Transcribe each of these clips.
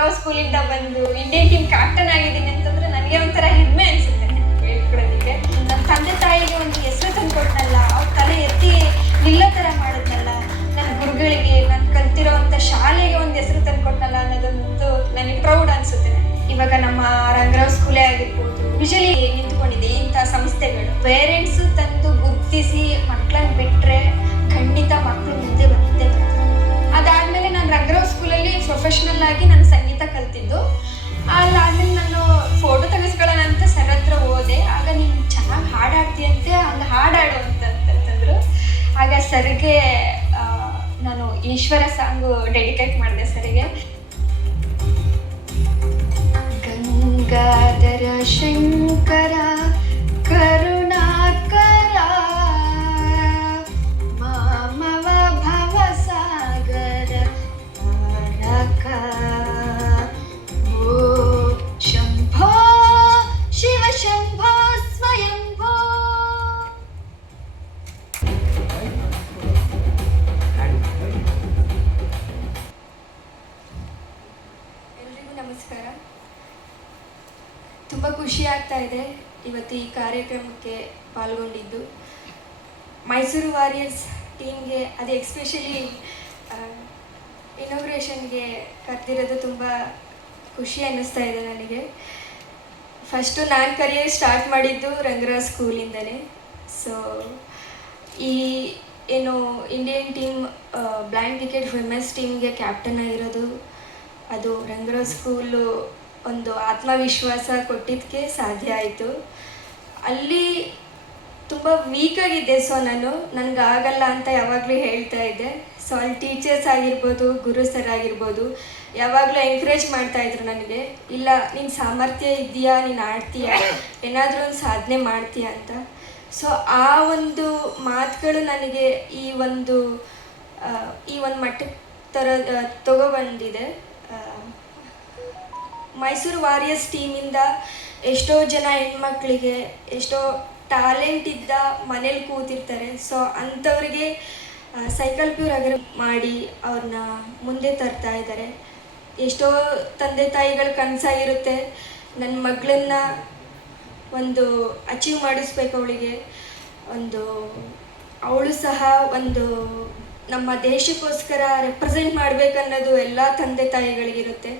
ರಂಗರಾವ್ ಸ್ಕೂಲಿಂದ ಬಂದು Indian team captain ಆಗಿದ್ದೀನಿ ಅಂತಂದ್ರೆ ನನಗೆ ಒಂಥರ ಹೆಮ್ಮೆ ಅನಿಸುತ್ತೆ ಹೇಳ್ಕೊಡೋದಕ್ಕೆ. ನನ್ನ ತಂದೆ ತಾಯಿಗೆ ಒಂದು ಹೆಸರು ತಂದು ಕೊಟ್ಟನಲ್ಲ, ಅವ್ರ ತಲೆ ಎತ್ತಿ ನಿಲ್ಲೋ ಥರ ಮಾಡಿದ್ನಲ್ಲ, ನನ್ನ ಗುರುಗಳಿಗೆ, ನಾನು ಕಲ್ತಿರೋವಂಥ ಶಾಲೆಗೆ ಒಂದು ಹೆಸರು ತಂದು ಕೊಟ್ಟನಲ್ಲ ಅನ್ನೋದೊಂದು ನನಗೆ ಪ್ರೌಡ್ ಅನಿಸುತ್ತೆ. ಇವಾಗ ನಮ್ಮ ರಂಗರಾವ್ ಸ್ಕೂಲೇ ಆಗಿರ್ಬೋದು, ವಿಷಲಿ ನಿಂತ್ಕೊಂಡಿದೆ ಇಂಥ ಸಂಸ್ಥೆಗಳು. ಪೇರೆಂಟ್ಸು ತಂದು ಗುರುತಿಸಿ ಮಕ್ಕಳನ್ನ ಬಿಟ್ಟರೆ ಖಂಡಿತ ಮಕ್ಕಳು ಮುಂದೆ ಬಂದಿದ್ದೇ ಬರ್ತಾರೆ. ಅದಾದಮೇಲೆ ನಾನು ರಂಗರಾವ್ ಸ್ಕೂಲಲ್ಲಿ ಪ್ರೊಫೆಷ್ನಲ್ ಆಗಿ ನಾನು ಸಂಗೀತ ಕಲ್ತಿದ್ದು. ಅಲ್ಲಾದ್ಮೇಲೆ ನಾನು ಫೋಟೋ ತೆಗೆಸ್ಕೊಳ್ಳೋಣ ಅಂತ ಸರ್ ಹತ್ರ ಹೋದೆ. ಆಗ ನೀನು ಚೆನ್ನಾಗಿ ಹಾಡಾಡ್ತೀಯಂತೆ, ಹಂಗೆ ಹಾಡಾಡು ಅಂತಂತಂದರು. ಆಗ ಸರ್ಗೆ ನಾನು ಈಶ್ವರ ಸಾಂಗು ಡೆಡಿಕೇಟ್ ಮಾಡಿದೆ ಸರಿಗೆ. ಗಂಗಾಧರ ಶಂಕರ ಕರುಣಾಕರ ಮಾಮವ ಭವಸಾಗರ ತಾರಕ ಓ ಶಂಭೋ ಶಿವ ಶಂಭೋ ಸ್ವಯಂಭೋ. ಎಲ್ರಿಗೂ ನಮಸ್ಕಾರ. ತುಂಬ ಖುಷಿ ಆಗ್ತಾ ಇದೆ ಇವತ್ತು ಈ ಕಾರ್ಯಕ್ರಮಕ್ಕೆ ಪಾಲ್ಗೊಂಡಿದ್ದು. ಮೈಸೂರು ವಾರಿಯರ್ಸ್ ಟೀಮ್ಗೆ, ಅದು ಎಕ್ಸ್ಪೆಷಲಿ ಇನಾಗ್ರೇಷನ್ಗೆ ಕರೆದಿರೋದು ತುಂಬ ಖುಷಿ ಅನ್ನಿಸ್ತಾ ಇದೆ ನನಗೆ. ಫಸ್ಟು ನಾನು ಕರಿಯರ್ ಸ್ಟಾರ್ಟ್ ಮಾಡಿದ್ದು ರಂಗರಾವ್ ಸ್ಕೂಲಿಂದಲೇ. ಸೊ ಈ ಏನು Indian team blind cricket women's ಟೀಮ್ಗೆ ಕ್ಯಾಪ್ಟನ್ ಆಗಿರೋದು, ಅದು ರಂಗರಾವ್ ಸ್ಕೂಲು ಒಂದು ಆತ್ಮವಿಶ್ವಾಸ ಕೊಟ್ಟಿದ್ದಕ್ಕೆ ಸಾಧ್ಯ ಆಯಿತು. ಅಲ್ಲಿ ತುಂಬ ವೀಕಾಗಿದ್ದೆ. ಸೊ ನನಗಾಗಲ್ಲ ಅಂತ ಯಾವಾಗಲೂ ಹೇಳ್ತಾ ಇದ್ದೆ. ಸೊ ಅಲ್ಲಿ ಟೀಚರ್ಸ್ ಆಗಿರ್ಬೋದು, ಗುರು ಸರ್ ಆಗಿರ್ಬೋದು, ಯಾವಾಗಲೂ ಎಂಕರೇಜ್ ಮಾಡ್ತಾಯಿದ್ರು ನನಗೆ, ಇಲ್ಲ ನಿನ್ನ ಸಾಮರ್ಥ್ಯ ಇದೆಯಾ, ನೀನು ಆಡ್ತೀಯಾ, ಏನಾದರೂ ಒಂದು ಸಾಧನೆ ಮಾಡ್ತೀಯ ಅಂತ. ಸೊ ಆ ಒಂದು ಮಾತುಗಳು ನನಗೆ ಈ ಒಂದು ಮಟ್ಟಕ್ಕೆ ತಗೊಬಂದಿದೆ. ಮೈಸೂರು ವಾರಿಯರ್ಸ್ ಟೀಮಿಂದ ಎಷ್ಟೋ ಜನ ಹೆಣ್ಮಕ್ಳಿಗೆ ಎಷ್ಟೋ ಟ್ಯಾಲೆಂಟ್ ಇದ್ದ ಮನೇಲಿ ಕೂತಿರ್ತಾರೆ. ಸೊ ಅಂಥವ್ರಿಗೆ ಸೈಕಲ್ ಪ್ಯೂರ್ ಅಗ್ರ ಮಾಡಿ ಅವ್ರನ್ನ ಮುಂದೆ ತರ್ತಾ ಇದ್ದಾರೆ. ಎಷ್ಟೋ ತಂದೆ ತಾಯಿಗಳ ಕನಸಾಗಿರುತ್ತೆ, ನನ್ನ ಮಗಳನ್ನ ಒಂದು ಅಚೀವ್ ಮಾಡಿಸ್ಬೇಕು, ಅವಳು ಸಹ ಒಂದು ನಮ್ಮ ದೇಶಕ್ಕೋಸ್ಕರ ರೆಪ್ರೆಸೆಂಟ್ ಮಾಡಬೇಕನ್ನೋದು ಎಲ್ಲ ತಂದೆ ತಾಯಿಗಳಿಗಿರುತ್ತೆ.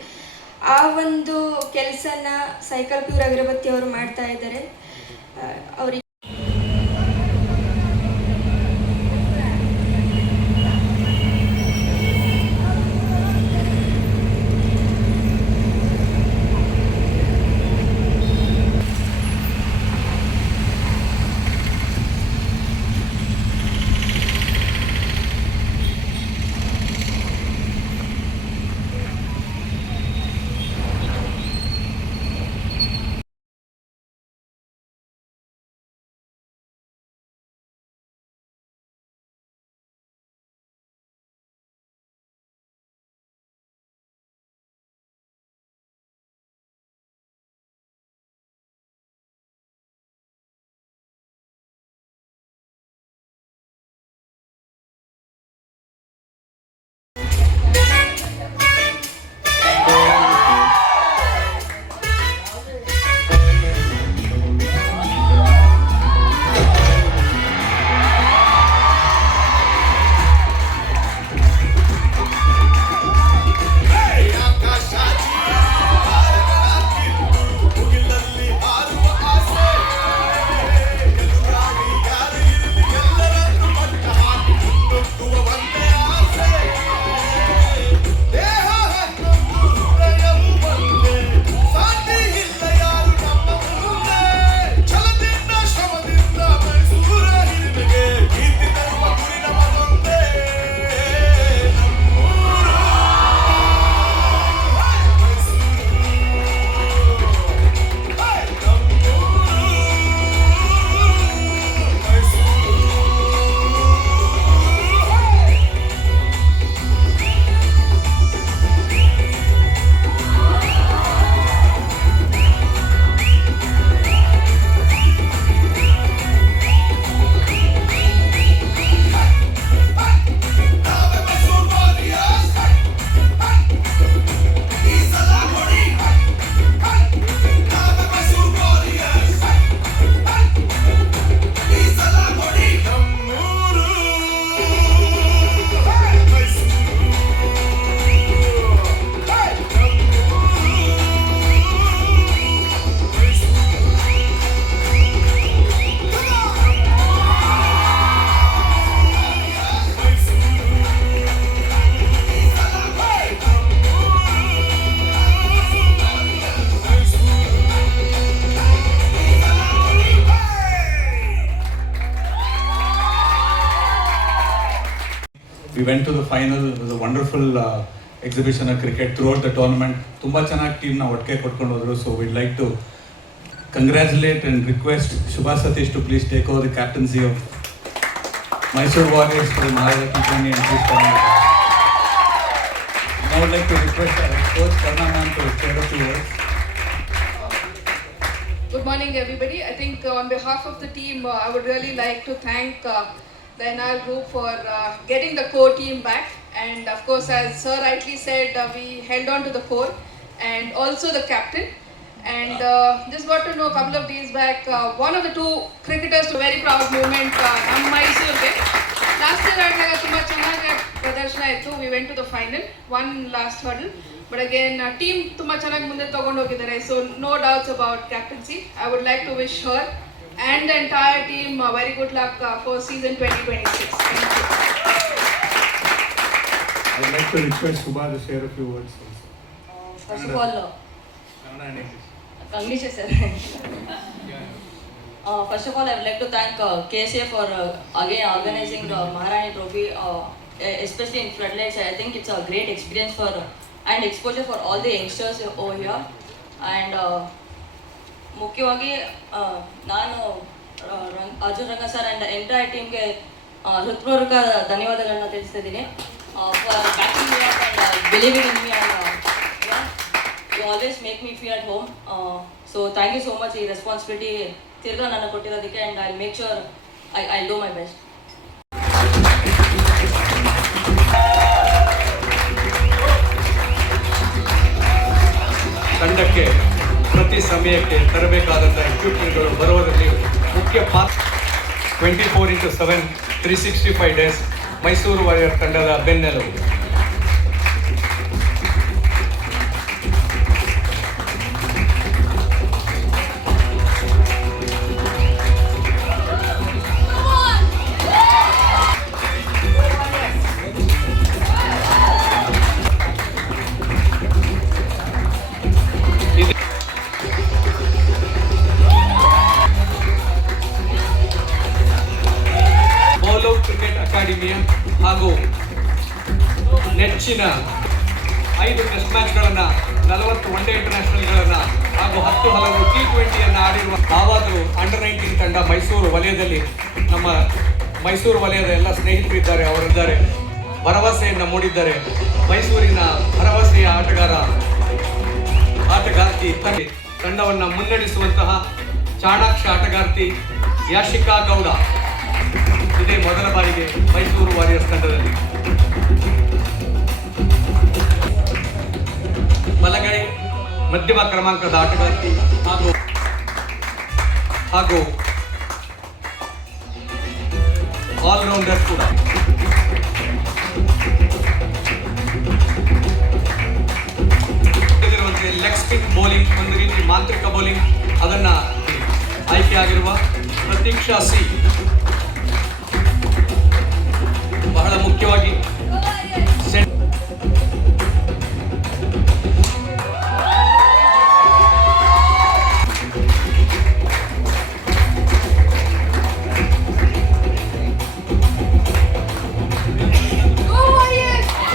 ಆ ಒಂದು ಕೆಲಸನ ಸೈಕಲ್ ಪ್ಯೂರ್ ಅಗರಬತ್ತಿ ಅವರು ಮಾಡ್ತಾ ಇದ್ದಾರೆ. ಅವ್ರಿಗೆ We went to the final. It was a wonderful exhibition of cricket throughout the tournament. Tumba chanagi team na ಒಟ್ಟಿಗೆ ಕೊಟ್ಕೊಂಡು ಹೋದ್ರು. So we'd like to congratulate and request Shubha Satish to please take over the captaincy of Mysore Warriors for the Maharashtra T20 and please come on. Now I would like to request our coach Karna ma'am to share a few words. Good morning, everybody. I think on behalf of the team, I would really like to thank the NR group for getting the core team back. And of course, as Sir rightly said, we held on to the core and also the captain. And just got to know a couple of days back, one of the two cricketers, a very proud moment, Mysore. Last year, I ತುಂಬಾ ಚೆನ್ನಾಗಿ ಪ್ರದರ್ಶನ ಇತ್ತು. We went to the final, one last hurdle. But again, team ತುಂಬಾ ಚೆನ್ನಾಗಿ ಮುಂದೆ ತಗೊಂಡು ಹೋಗಿದ್ದಾರೆ. So no doubts about captaincy. I would like to wish her and the entire team very good luck for season 2026. Thank you. I would like to request Shubha to share a few words also. First of all, first of all, I would like to thank KSA for again organizing the Maharani Trophy, especially in floodlights. I think it's a great experience for and exposure for all the youngsters over here. And ಮುಖ್ಯವಾಗಿ ನಾನು Arjun Ranga sir and entire ಟೀಮ್ಗೆ ಹೃತ್ಪೂರ್ವಕ ಧನ್ಯವಾದಗಳನ್ನ ತಿಳಿಸ್ತಿದ್ದೀನಿ for backing me up and believing in me and you always make me feel at home. So thank you so much ಈ responsibility ತಿರ್ಗಾ ನನಗೆ ಕೊಟ್ಟಿರೋದಕ್ಕೆ. And I make sure I do my best. ತಂಡಕ್ಕೆ ಪ್ರತಿ ಸಮಯಕ್ಕೆ ತರಬೇಕಾದಂಥ ಎಕ್ವಿಪ್ಮೆಂಟ್ಗಳು ಬರುವುದರಲ್ಲಿ ಮುಖ್ಯ ಪಾತ್ರ 24/7 365 ಡೇಸ್ ಮೈಸೂರು ವಾರಿಯರ್ ತಂಡದ ಬೆನ್ನೆಲುಬು. ಕ್ರಿಕೆಟ್ ಅಕಾಡೆಮಿಯ ಹಾಗೂ ನೆಚ್ಚಿನ 5 ಟೆಸ್ಟ್ ಮ್ಯಾಚ್ಗಳನ್ನು 40 ಒನ್ ಡೇ ಇಂಟರ್ನ್ಯಾಷನಲ್ಗಳನ್ನು ಹಾಗೂ 10 ಹಲವು T20 ಆಡಿರುವ ಯಾವಾಗಲೂ ಅಂಡರ್ 19 ತಂಡ ಮೈಸೂರು ವಲಯದಲ್ಲಿ ನಮ್ಮ ಮೈಸೂರು ವಲಯದ ಎಲ್ಲ ಸ್ನೇಹಿತರಿದ್ದಾರೆ, ಅವರಿದ್ದಾರೆ, ಭರವಸೆಯನ್ನು ಮೂಡಿದ್ದಾರೆ. ಮೈಸೂರಿನ ಭರವಸೆಯ ಆಟಗಾರ್ತಿ ತಂಡವನ್ನು ಮುನ್ನಡೆಸುವಂತಹ ಚಾಣಾಕ್ಷ ಆಟಗಾರ್ತಿ ಯಾಶಿಕಾ ಗೌಡ ಇದೇ ಮೊದಲ ಬಾರಿಗೆ ಮೈಸೂರು ವಾರಿಯರ್ಸ್ ತಂಡದಲ್ಲಿ. ಬಲಗೈ ಮಧ್ಯಮ ಕ್ರಮಾಂಕದ ಆಟಗಾರ್ತಿ ಹಾಗೂ ಆಲ್ರೌಂಡರ್ ಕೂಡ. ಲೆಗ್ ಸ್ಪಿನ್ ಬೌಲಿಂಗ್, ಒಂದು ರೀತಿ ಮಾಂತ್ರಿಕ ಬೌಲಿಂಗ್, ಅದನ್ನ ಆಯ್ಕೆಯಾಗಿರುವ ಪ್ರತೀಕ್ಷಾ ಸಿ. ಬಹಳ ಮುಖ್ಯವಾಗಿ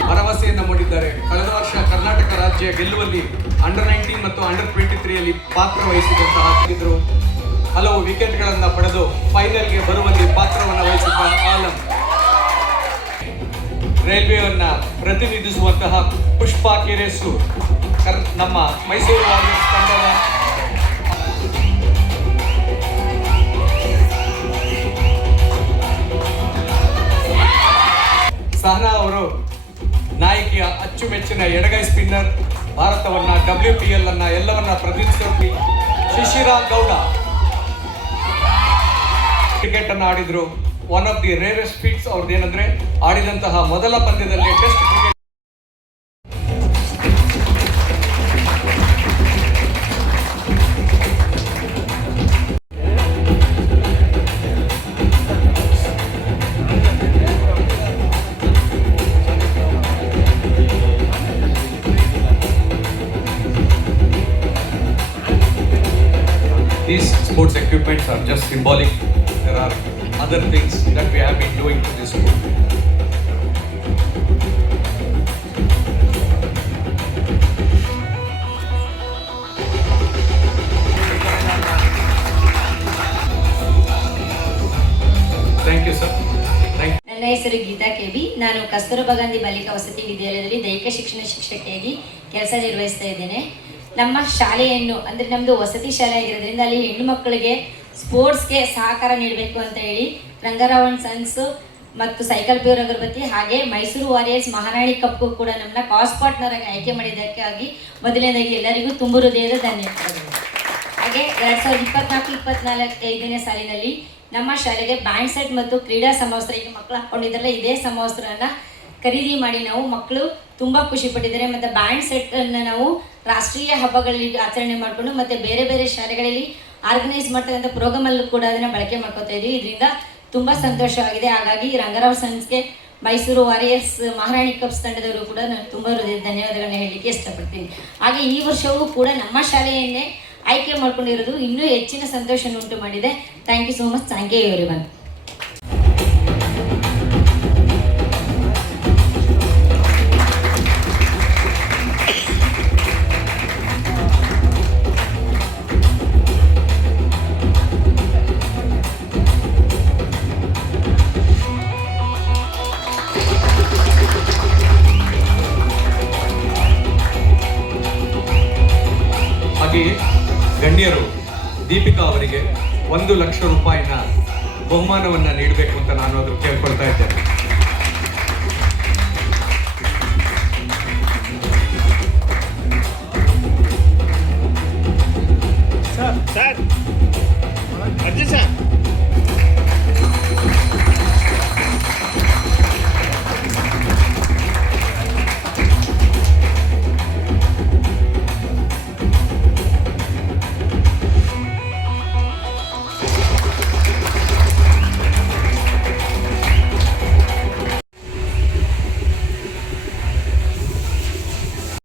ಭರವಸೆಯನ್ನು ಮೂಡಿದ್ದಾರೆ. ಕಳೆದ ವರ್ಷ ಕರ್ನಾಟಕ ರಾಜ್ಯ ಗೆಲ್ಲುವಲ್ಲಿ ಅಂಡರ್ 19 ಮತ್ತು ಅಂಡರ್ 23 ಪಾತ್ರ ವಹಿಸಿದಂತಹ ಇದ್ರು. ಹಲವು ವಿಕೆಟ್ಗಳನ್ನು ಪಡೆದು ಫೈನಲ್ಗೆ ಬರುವಲ್ಲಿ ಪಾತ್ರವನ್ನು ವಹಿಸಿದ್ದ ಆಲಂ. ರೈಲ್ವೆಯನ್ನು ಪ್ರತಿನಿಧಿಸುವಂತಹ ಪುಷ್ಪಾ ಕೆರೆಸೂರ್ ನಮ್ಮ ಮೈಸೂರು ವಾರಿಯರ್ಸ್ ತಂಡದ ಸಹನಾ ಅವರು ನಾಯಕಿಯ ಅಚ್ಚುಮೆಚ್ಚಿನ ಎಡಗೈ ಸ್ಪಿನ್ನರ್. ಭಾರತವನ್ನ WPL ಅನ್ನ ಎಲ್ಲವನ್ನ ಪ್ರತಿನಿಧಿಸಿ ಶಿಶಿರಾ ಗೌಡ ಕ್ರಿಕೆಟ್ ಅನ್ನು ಆಡಿದ್ರು. One of the rarest feats ಅವ್ರದ್ದೇನೆಂದ್ರೆ ಆಡಿದಂತಹ ಮೊದಲ ಪಂದ್ಯದಲ್ಲಿ test cricket These sports equipments are just symbolic. There are other things that we have been doing to this sport. ಹೆಸರು ಗೀತಾ ಕೆಬಿ. ನಾನು ಕಸ್ತೂರಬಾ ಗಾಂಧಿ ಬಾಲಿಕಾ ವಸತಿ ವಿದ್ಯಾಲಯದಲ್ಲಿ ದೈಹಿಕ ಶಿಕ್ಷಣ ಶಿಕ್ಷಕಿಯಾಗಿ ಕೆಲಸ ನಿರ್ವಹಿಸ್ತಾ ಇದ್ದೇನೆ. ನಮ್ಮ ಶಾಲೆಯನ್ನು ಅಂದರೆ ನಮ್ಮದು ವಸತಿ ಶಾಲೆ ಆಗಿರೋದ್ರಿಂದ ಅಲ್ಲಿ ಹೆಣ್ಣು ಮಕ್ಕಳಿಗೆ ಸ್ಪೋರ್ಟ್ಸ್ಗೆ ಸಹಕಾರ ನೀಡಬೇಕು ಅಂತ ಹೇಳಿ ರಂಗರಾವ್ ಅಂಡ್ ಸನ್ಸ್ ಮತ್ತು ಸೈಕಲ್ ಪ್ಯೂರ್ ಅಗರಬತ್ತಿ ಹಾಗೆ ಮೈಸೂರು ವಾರಿಯರ್ಸ್ ಮಹಾರಾಣಿ ಕಪ್ಗೂ ಕೂಡ ನಮ್ಮನ್ನ ಕಾಸ್ ಪಾರ್ಟ್ನರ್ ಆಗಿ ಆಯ್ಕೆ ಮಾಡಿದ್ದಕ್ಕಾಗಿ ಮೊದಲನೇದಾಗಿ ಎಲ್ಲರಿಗೂ ತುಂಬ ಹೃದಯದ ಧನ್ಯವಾದಗಳು. ಹಾಗೆ 2024-25ನೇ ಸಾಲಿನಲ್ಲಿ ನಮ್ಮ ಶಾಲೆಗೆ ಬ್ಯಾಂಡ್ ಸೆಟ್ ಮತ್ತು ಕ್ರೀಡಾ ಸಮವಸ್ತ್ರ, ಈಗ ಮಕ್ಕಳು ಹಾಕೊಂಡಿದ್ದಾರಲ್ಲ ಇದೇ ಸಮವಸ್ತ್ರವನ್ನು ಖರೀದಿ ಮಾಡಿ ನಾವು ಮಕ್ಕಳು ತುಂಬ ಖುಷಿ ಪಟ್ಟಿದ್ದಾರೆ. ಮತ್ತು ಬ್ಯಾಂಡ್ ಸೆಟ್ಟನ್ನು ನಾವು ರಾಷ್ಟ್ರೀಯ ಹಬ್ಬಗಳಲ್ಲಿ ಆಚರಣೆ ಮಾಡಿಕೊಂಡು ಮತ್ತು ಬೇರೆ ಬೇರೆ ಶಾಲೆಗಳಲ್ಲಿ ಆರ್ಗನೈಸ್ ಮಾಡ್ತಕ್ಕಂಥ ಪ್ರೋಗ್ರಾಮಲ್ಲೂ ಕೂಡ ಅದನ್ನು ಬಳಕೆ ಮಾಡ್ಕೋತಾ ಇದ್ವಿ. ಇದರಿಂದ ತುಂಬ ಸಂತೋಷವಾಗಿದೆ. ಹಾಗಾಗಿ ರಂಗರಾವ್ ಸನ್ಸ್ಗೆ, ಮೈಸೂರು ವಾರಿಯರ್ಸ್ ಮಹಾರಾಣಿ ಕಪ್ಸ್ ತಂಡದವರು ಕೂಡ ನಾನು ತುಂಬ ಹೃದಯದ ಧನ್ಯವಾದಗಳನ್ನ ಹೇಳಲಿಕ್ಕೆ ಇಷ್ಟಪಡ್ತೀನಿ. ಹಾಗೆ ಈ ವರ್ಷವೂ ಕೂಡ ನಮ್ಮ ಶಾಲೆಯನ್ನೇ ಆಯ್ಕೆ ಮಾಡ್ಕೊಂಡಿರೋದು ಇನ್ನೂ ಹೆಚ್ಚಿನ ಸಂತೋಷವನ್ನು ಉಂಟು ಮಾಡಿದೆ. Thank you so much. Thank you everyone. ಹಾಗೆಯೇ ಗಣ್ಯರು ದೀಪಿಕಾ ಅವರಿಗೆ 1 ಲಕ್ಷ ರೂಪಾಯಿನ ಬಹುಮಾನವನ್ನು ನೀಡಬೇಕು ಅಂತ ನಾನು ಅದನ್ನು ಕೇಳ್ಕೊಳ್ತಾ ಇದ್ದೇನೆ.